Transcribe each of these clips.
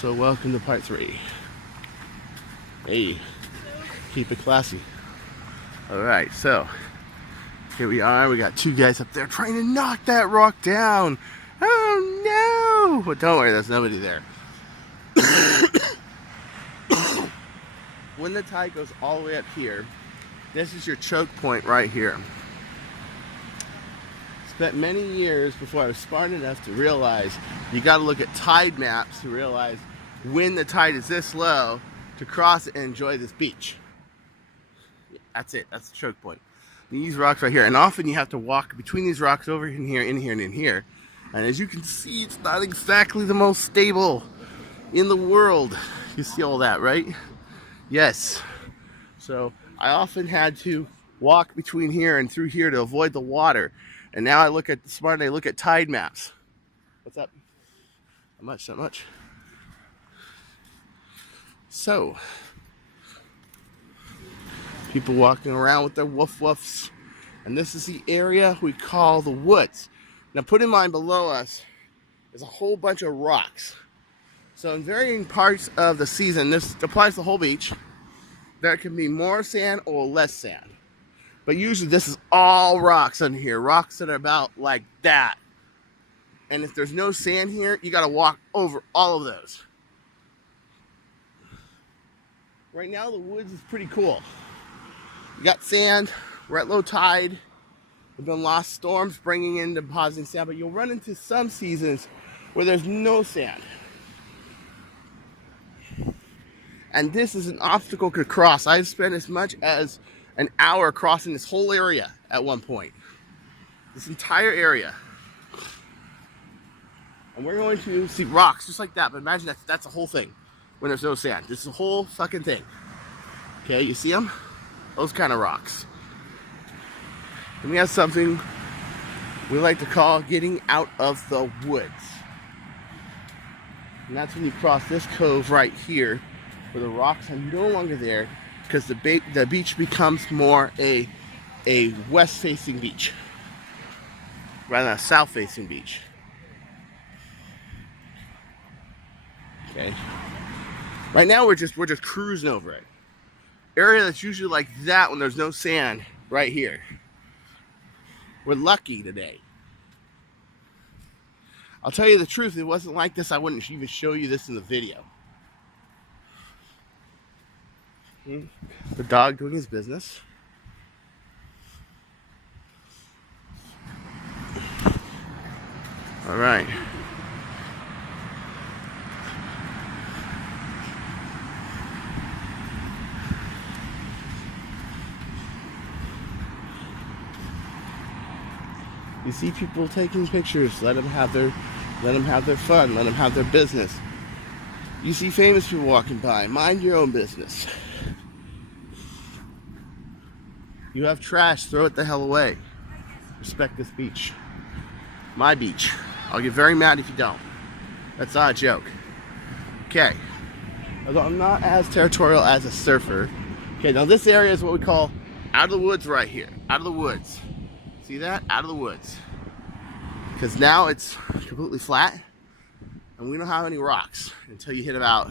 So welcome to part 3. Hey, keep it classy. Alright, so here we are. We got two guys up there trying to knock that rock down. Oh no! But don't worry, there's nobody there. When the tide goes all the way up here, this is your choke point right here. Spent many years before I was smart enough to realize you got to look at tide maps to realize when the tide is this low to cross it and enjoy this beach. That's it. That's the choke point. These rocks right here, and often you have to walk between these rocks over in here, in here, and in here. And as you can see, it's not exactly the most stable in the world. You see all that, right? Yes. So I often had to walk between here and through here to avoid the water. And now I look at I look at tide maps. What's up? Not much, not much. So, people walking around with their woof woofs. And this is the area we call the woods. Now put in mind below us is a whole bunch of rocks. So in varying parts of the season, this applies to the whole beach, there can be more sand or less sand. But usually this is all rocks in here, rocks that are about like that. And if there's no sand here, you gotta walk over all of those. Right now the woods is pretty cool. You got sand, we're at low tide. There've been lost storms bringing in depositing sand, but you'll run into some seasons where there's no sand. And this is an obstacle to cross. I've spent as much as an hour crossing this whole area at one point. This entire area. And we're going to see rocks just like that, but imagine that's the whole thing when there's no sand. This is the whole fucking thing. Okay, you see them? Those kind of rocks. And we have something we like to call getting out of the woods. And that's when you cross this cove right here, where the rocks are no longer there, because the beach becomes more a west-facing beach rather than a south-facing beach. Okay. Right now we're just cruising over it. Area that's usually like that when there's no sand, right here. We're lucky today. I'll tell you the truth, if it wasn't like this, I wouldn't even show you this in the video. The dog doing his business. All right. You see people taking pictures. Let them have their fun. Let them have their business. You see famous people walking by. Mind your own business. You have trash, throw it the hell away. Respect this beach. My beach. I'll get very mad if you don't. That's not a joke. Okay. Although I'm not as territorial as a surfer. Okay, now this area is what we call out of the woods right here. Out of the woods. See that? Out of the woods. Because now it's completely flat. And we don't have any rocks until you hit about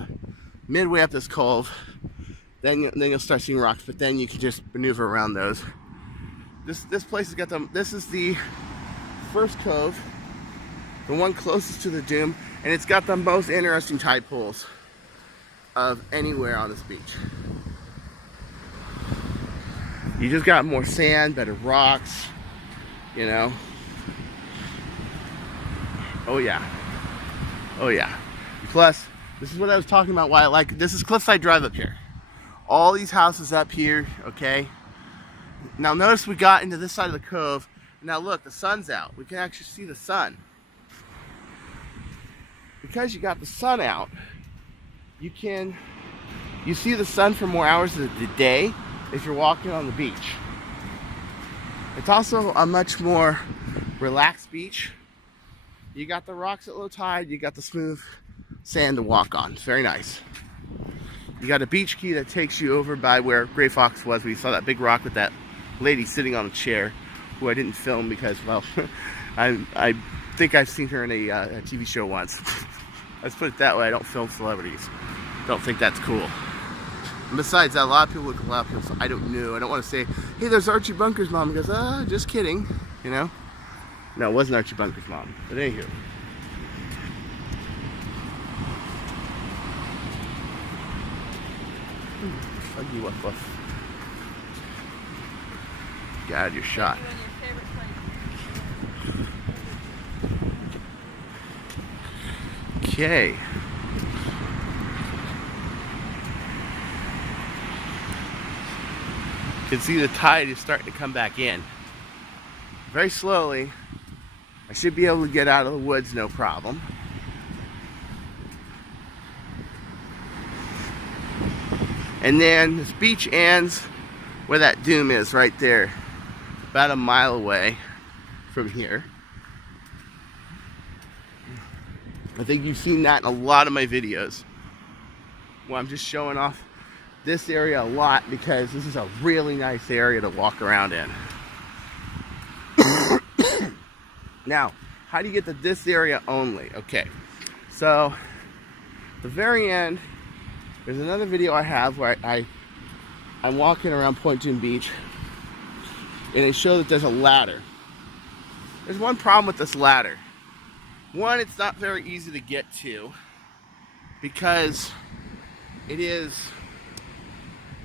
midway up this cove. Then you'll start seeing rocks, but then you can just maneuver around those. This place has got them. This is the first cove, the one closest to the dune, and it's got the most interesting tide pools of anywhere on this beach. You just got more sand, better rocks, you know. Oh yeah. Oh yeah. Plus, this is what I was talking about. Why I like this is Cliffside Drive up here. All these houses up here, okay? Now notice we got into this side of the cove. Now look, the sun's out. We can actually see the sun. Because you got the sun out, you see the sun for more hours of the day if you're walking on the beach. It's also a much more relaxed beach. You got the rocks at low tide, you got the smooth sand to walk on. It's very nice. You got a beach key that takes you over by where Gray Fox was. We saw that big rock with that lady sitting on a chair, who I didn't film because, well, I think I've seen her in a TV show once. Let's put it that way. I don't film celebrities. Don't think that's cool. And besides that, a lot of people look at a lot of people, so I don't know. I don't want to say, hey, there's Archie Bunker's mom. He goes, just kidding, you know? No, it wasn't Archie Bunker's mom. But anywho. Fuggy woof woof. Get out of your shot. Okay. You can see the tide is starting to come back in. Very slowly. I should be able to get out of the woods no problem. And then this beach ends where that dune is right there. About a mile away from here. I think you've seen that in a lot of my videos. Well, I'm just showing off this area a lot because this is a really nice area to walk around in. Now, how do you get to this area only? Okay, so the very end, there's another video I have where I'm walking around Point Dune Beach, and they show that there's a ladder. There's one problem with this ladder. One, it's not very easy to get to because it is,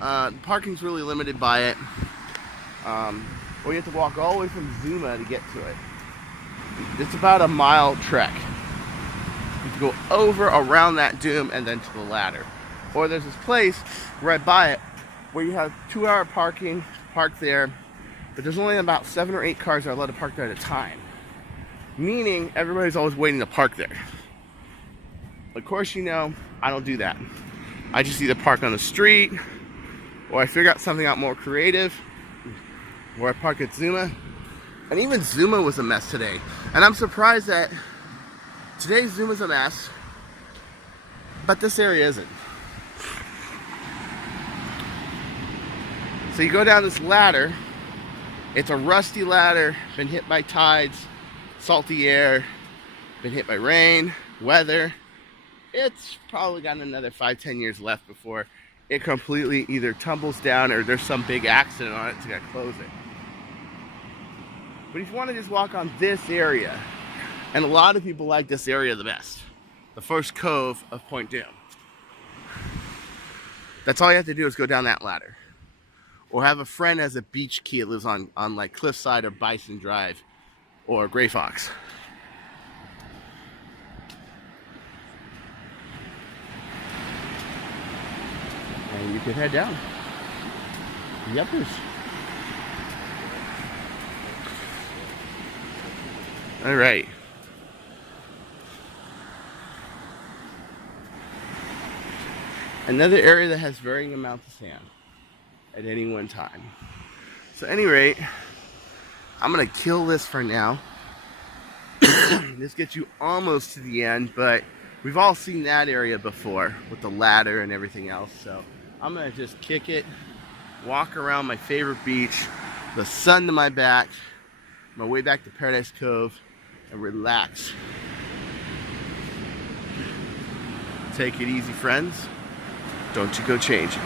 parking's really limited by it. Or you have to walk all the way from Zuma to get to it. It's about a mile trek. You can go over, around that dune, and then to the ladder. Or there's this place right by it where you have 2-hour parking, park there, but there's only about 7 or 8 cars that are allowed to park there at a time. Meaning everybody's always waiting to park there. Of course, you know, I don't do that. I just either park on the street, or I figure out something out more creative, where I park at Zuma. And even Zuma was a mess today. And I'm surprised that today Zuma's a mess, but this area isn't. So you go down this ladder. It's a rusty ladder, been hit by tides, salty air, been hit by rain, weather. It's probably got another 5-10 years left before it completely either tumbles down or there's some big accident on it to close it. But if you want to just walk on this area, and a lot of people like this area the best, the first cove of Point Dune. That's all you have to do is go down that ladder. Or have a friend as a beach key that lives on like Cliffside or Bison Drive or Gray Fox. And you can head down. The uppers. All right. Another area that has varying amounts of sand at any one time. So at any rate, I'm gonna kill this for now. This gets you almost to the end, but we've all seen that area before with the ladder and everything else. So I'm gonna just kick it, walk around my favorite beach, the sun to my back, my way back to Paradise Cove, and relax. Take it easy, friends. Don't you go changing.